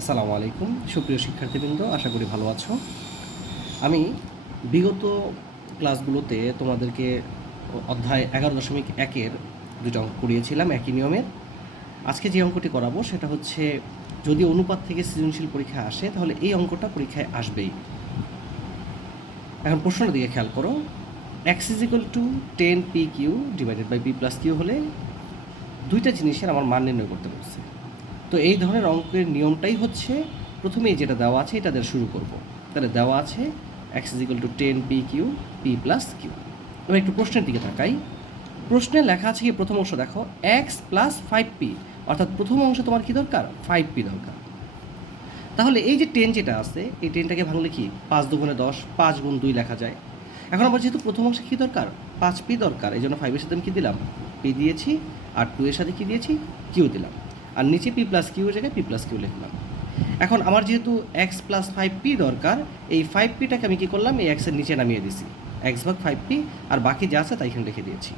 আসসালামু আলাইকুম সুপ্রিয় শিক্ষার্থীবৃন্দ, আশা করি ভালো আছো। আমি বিগত ক্লাসগুলোতে তোমাদেরকে অধ্যায় 11.1-এর দুটো অঙ্ক করিয়েছিলাম একই নিয়মের। আজকে যে অঙ্কটি করাবো সেটা হচ্ছে, যদি অনুপাত থেকে সৃজনশীল পরীক্ষায় আসে তাহলে এই অঙ্কটা পরীক্ষায় আসবেই। এখন প্রশ্নটার দিকে খেয়াল করো। x = 10pq / p+q হলে দুইটা জিনিসের আমার মান নির্ণয় করতে বলছে। তো এই ধরনের অঙ্কের নিয়মটাই হচ্ছে, প্রথমেই যেটা দেওয়া আছে এটা দিয়ে শুরু করব। তাহলে দেওয়া আছে x = 10pq p+q। এবার একটু প্রশ্নের দিকে তাকাই। প্রশ্নে লেখা আছে কি, প্রথম অংশ দেখো, x + 5p, অর্থাৎ প্রথম অংশে তোমার কি দরকার, 5p দরকার। তাহলে এই যে 10 যেটা আছে, এই 10টাকে ভাঙলে কি 5 × 10, 5 × 2 লেখা যায়। এখন আমার যেহেতু প্রথম অংশে কী দরকার, 5p দরকার, এই জন্য 5 এর সাথে আমি কী দিলাম, p দিয়েছি, আর 2 এর সাথে কী দিয়েছি, q দিলাম, আর নিচে p+q এর জায়গায় p+q লিখলাম। এখন আমার যেহেতু x + 5p দরকার, এই 5pটাকে আমি কী করলাম, এই x এর নিচে নামিয়ে দিছি, x/5p, আর বাকি যা আছে তাই এখানে লিখে দিয়েছি।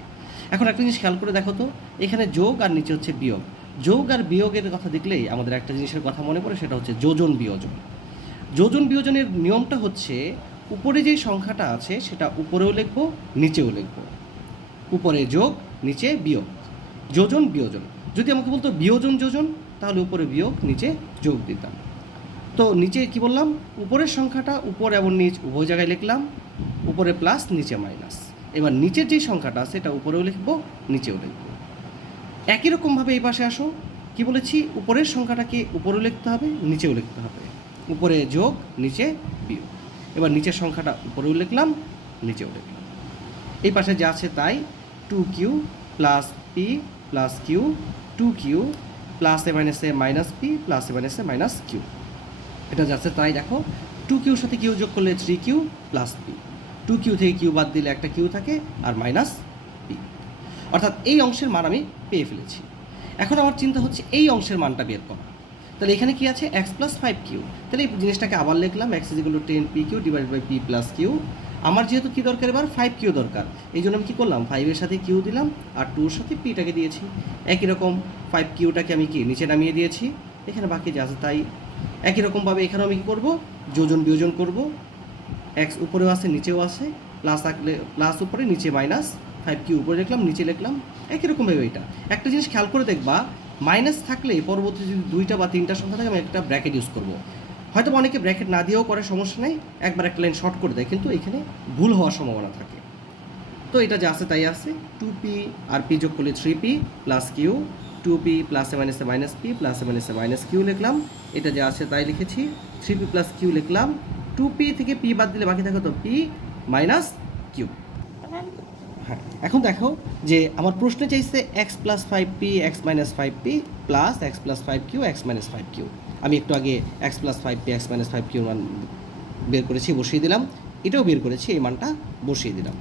এখন একটা জিনিস খেয়াল করে দেখো তো, এখানে যোগ আর নিচে হচ্ছে বিয়োগ। যোগ আর বিয়োগের কথা দেখলেই আমাদের একটা জিনিসের কথা মনে পড়ে, সেটা হচ্ছে যোজন বিয়োজন। যোজন বিয়োজনের নিয়মটা হচ্ছে, উপরে যেই সংখ্যাটা আছে সেটা উপরেও লিখব, নিচেও লিখব। উপরে যোগ, নিচে বিয়োগ, যোজন বিয়োজন। যদি আমাকে বলতো বিয়োজন যোজন, তাহলে উপরে বিয়োগ, নিচে যোগ দিতাম। তো নিচে কি বললাম, উপরের সংখ্যাটা উপর এবং নিচ উভয় জায়গায় লিখলাম, উপরে প্লাস, নিচে মাইনাস। এবার নিচের যেই সংখ্যাটা আছে এটা উপরেও লিখব, নিচেও লিখব। একই রকমভাবে এই পাশে আসো, কি বলেছি, উপরের সংখ্যাটাকে উপরেও লিখতে হবে, নিচেও লিখতে হবে। উপরে যোগ, নিচে বিয়োগ। এবার নিচের সংখ্যাটা উপরেও লিখলাম, নিচেও লিখলাম। এই পাশে যা আছে তাই, 2q + p + q, 2q +a - p +a - q। এটা যাচ্ছে তাই, দেখো 2qর সাথে q যোগ করলে 3q + p, 2q থেকে q বাদ দিলে একটা q থাকে, আর মাইনাস p। অর্থাৎ এই অংশের মান আমি পেয়ে ফেলেছি। এখন আমার চিন্তা হচ্ছে এই অংশের মানটা বের করা। তাহলে এখানে কি আছে, x + 5q। তাহলে এই জিনিসটাকে আবার লিখলাম, x = 10pq / p+q। আমার যেহেতু কী দরকার, এবার 5q দরকার, এই জন্য আমি কী করলাম, 5 এর সাথে q দিলাম, আর 2 এর সাথে pটাকে দিয়েছি। একই রকম 5qটাকে আমি কি নিচে নামিয়ে দিয়েছি, এখানে বাকি যা আছে তাই। একই রকমভাবে এখানেও আমি কী করবো, যোজন বিয়োজন করব। x উপরেও আছে, নিচেও আছে, প্লাস থাকলে প্লাস উপরে, নিচে মাইনাস, 5q উপরে লিখলাম, নিচে লিখলাম। একই রকমভাবে এটা একটা জিনিস খেয়াল করে দেখবা, মাইনাস থাকলে পরবর্তী যদি 2টা বা 3টা সংখ্যা থাকে, আমি একটা ব্র্যাকেট ইউজ করব। হয়তো অনেকে ব্র্যাকেট না দিয়েও করে, সমস্যা নেই, একবার একটা লাইন শর্ট করে দেয়, কিন্তু এখানে ভুল হওয়ার সম্ভাবনা থাকে। তো এটা যা আছে তাই আছে, 2p আর p যোগ করলে 3p + q, 2p + a - p + a - q লিখলাম। এটা যা আছে তাই লিখেছি, 3p + q লিখলাম। 2p থেকে p বাদ দিলে বাকি থাকে তো p - q। হ্যাঁ, এখন দেখো যে আমার প্রশ্নে চাইছে x + 5p x - 5p + x + 5q x - 5q। আমি একটু আগে x + 5p x - 5q মান বের করেছি, বসিয়ে দিলাম। এটাও বের করেছি, এই মানটা বসিয়ে দিলাম।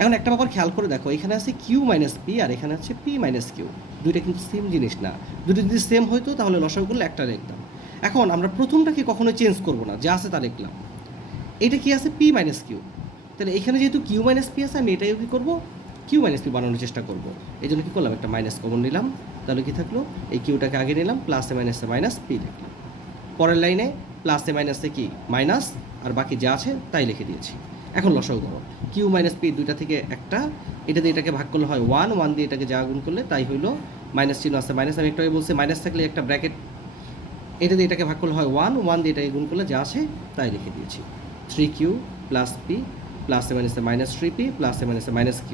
এখন একটা ব্যাপার খেয়াল করে দেখো, এখানে আছে q - p আর এখানে আছে p - q। দুইটা কিন্তু সেম জিনিস না। দুটো যদি সেম হইতো তাহলে লসাগু করলে একটা লিখতাম। এখন আমরা প্রথমটাকে কখনো চেঞ্জ করব না, যা আছে তা লিখলাম। এটা কি আছে, p - q। তাহলে এখানে যেহেতু q - p আছে, আমি এটাইও কী করবো, q - p বানানোর চেষ্টা করব। এই জন্য কী করলাম, একটা মাইনাস কমন নিলাম। তাহলে কী থাকলো, এই কিউটাকে আগে নিলাম, +a - p লিখলাম। পরের লাইনে +a - কি মাইনাস, আর বাকি যা আছে তাই লিখে দিয়েছি। এখন লসাগু করো, q - p দুইটা থেকে একটা, এটা দিয়ে এটাকে ভাগ করলে হয় 1, 1 দিয়ে এটাকে যা গুণ করলে তাই হইলো, মাইনাস চিহ্ন আছে, মাইনাস আমি একটু আগে বলছি, মাইনাস থাকলে একটা ব্র্যাকেট, এটা দিয়ে এটাকে ভাগ করলে হয় 1, 1 দিয়ে এটাকে গুণ করলে যা আছে তাই লিখে দিয়েছি। 3q + p +a - 3p +a - q।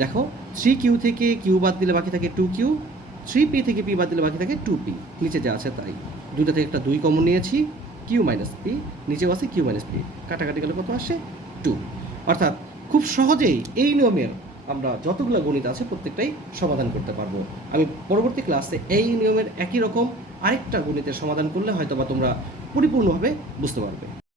দেখো 3q থেকে q বাদ দিলে বাকি থাকে 2q, 3p থেকে p বাদ দিলে বাকি থাকে 2p, নিচে যা আছে তাই। দুইটা থেকে একটা 2 কমন নিয়েছি, q - p, নিচেও আছে q - p, কাটাকাটি গেলে কত আসে, 2। অর্থাৎ খুব সহজেই এই নিয়মের আমরা যতগুলো গণিত আছে প্রত্যেকটাই সমাধান করতে পারবো। আমি পরবর্তী ক্লাসে এই নিয়মের একই রকম আরেকটা গণিতের সমাধান করলে হয়তো বা তোমরা পরিপূর্ণভাবে বুঝতে পারবে।